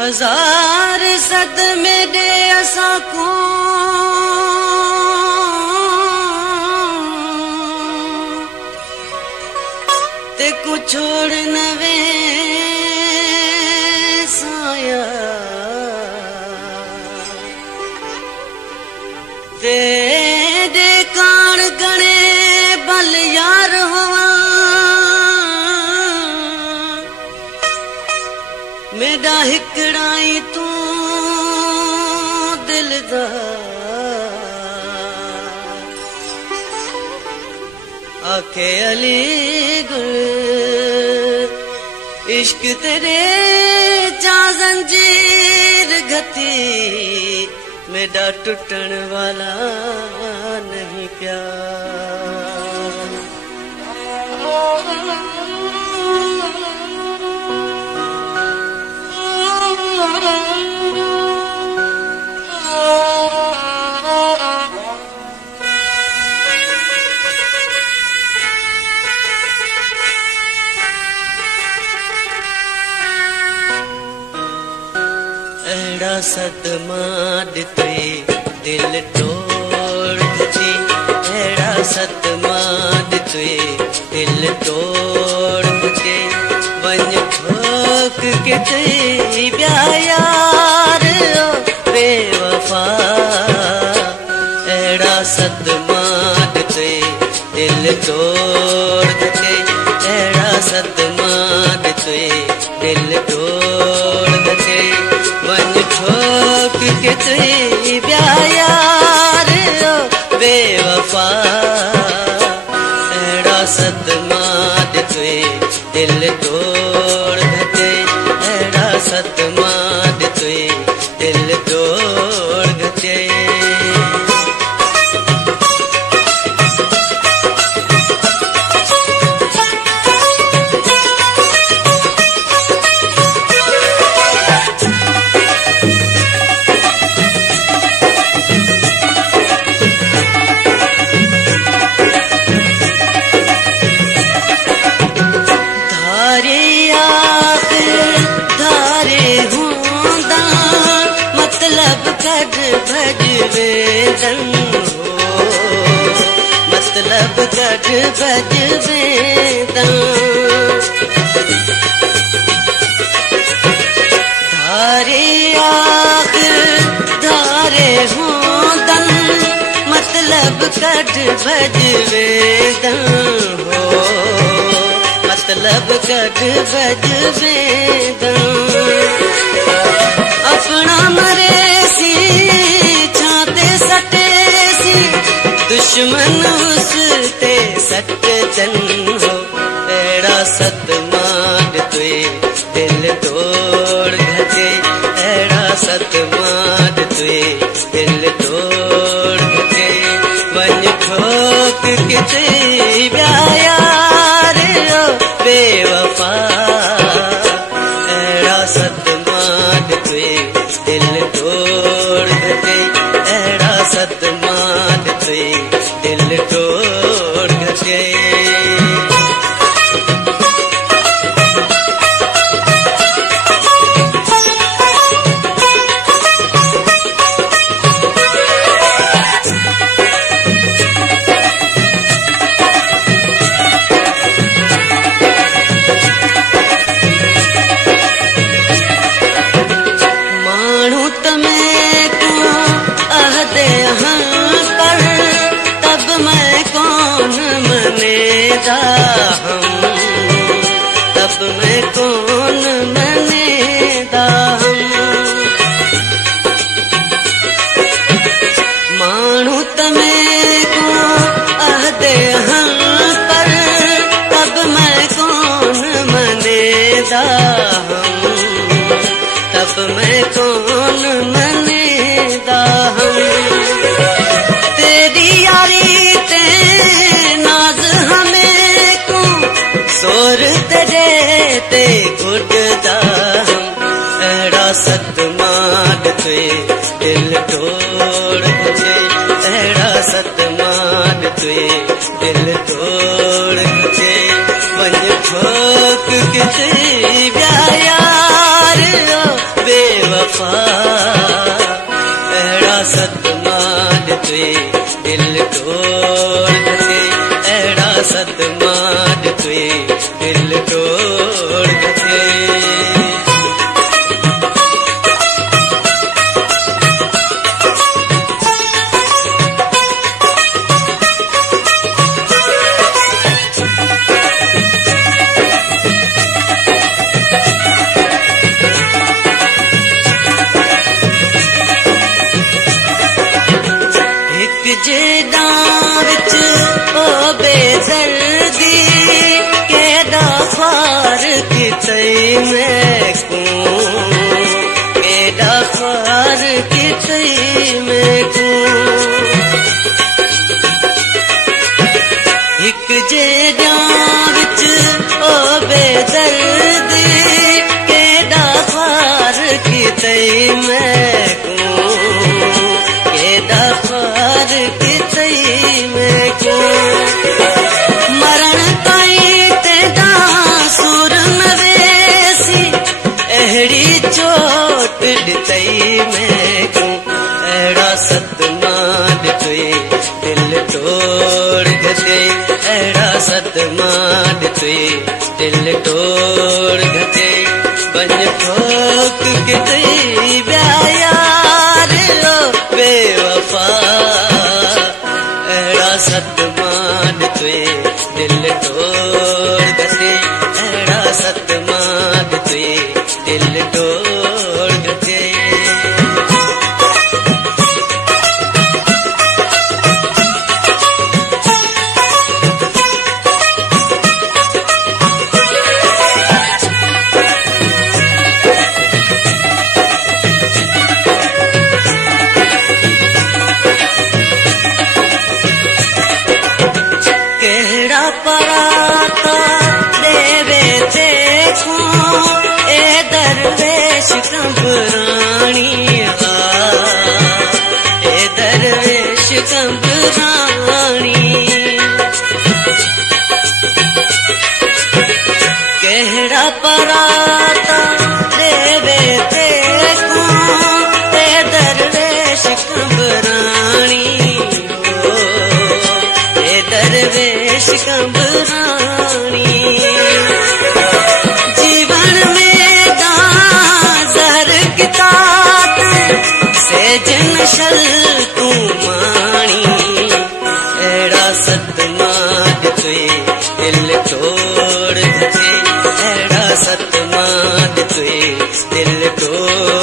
हजार सदमे दे असां को ते को छोड़ नवे साया ते दे कान गणे बल यार हुआ मेरा हिकड़ाई तू दिलदार आखे अली गुल इश्क तेरे चा जंजीर घती मेरा टूटन वाला नहीं प्यार एड़ा सदमा दिते दिल तोड़ तुझे एड़ा सदमा दिते दिल तोड़ तुझे वन ठोक के ते प्यार बेवफा एड़ा सदमा दिते दिल तोड़ तुझे एड़ा सदमा दिते दिल तोड़ तुझे वन ठोक के तुई प्यार बेवफा एड़ा सदमा दिते दिल तोड़ दे एड़ा सदमा दिते दिल तोड़ दे मतलब गढ़ बज वेदा धारे आखिर धारे होंदन मतलब गढ़ बज वेदा हो मतलब गढ़ बज वेदा अपना मरे सी छाते सटे सी दुश्मन उसते सट जन हो एड़ा सदमा तुए दिल तोड़ घटे एड़ा सदमा तुए दिल तोड़ घटे वन ठोक के ते प्यार बेवफा एड़ा सदमा तुए दिल तोड़ घटे एड़ा सदमा तुए दिल तोड़ घटे मानू तमें को अहदे हाँ पर तब मैं कौन मनेदा हम तब मैं कौन मनेदा हम मानू तमें को अहदे हाँ पर तब मैं कौन मनेदा हम तब मैं कौन मनेदा हम तेरी यारी ते नाज हमें को सोर तेरे ते गुडदा हम एड़ा सदमा तुए दिल तोड़ तुझे एड़ा सदमा तुए दिल तोड़ तुझे वन ठोक के ते प्यार बे बेवफा अहिड़ा सदमा ॾिठे दिल तोड़ गथे अहिड़ा सदमा ॾिठे दिल तोड़ गथे जेदा विच ओ बेदर्दी केदा फ़र्क थई मैकू केदा फ़र्क थई मैकू हिक जेदा विच ओ बेदर्दी केदा फ़र्क थई मैकू केदा फ़र्क थई मैकू मरण ताईं तेदा सुर न वेसी अहिड़ी चोट ॾिठई मैकू अहिड़ा सदमा ॾिठे दिल तोड़ गथे अहिड़ा सदमा ॾिठे दिल तोड़ गथे वञ ठोक किथई ॿिया यार बेवफा अहिड़ा सदमा ॾिठे दिल तोड़ गथे अहिड़ा सदमा ॾिठे दिल तोड़ गथे पराता देवे देखो ए दरवेश कंबरानी ए दरवेश कंबरानी केहड़ा पराता देवे देखो ए दरवेश कंबरानी दरवेश कंबरानी जीवन में गाजर की तात से जनशल तू माणी अहिड़ा सदमा ॾिठे दिल तोड़ गथे अहिड़ा सदमा ॾिठे दिल तोड़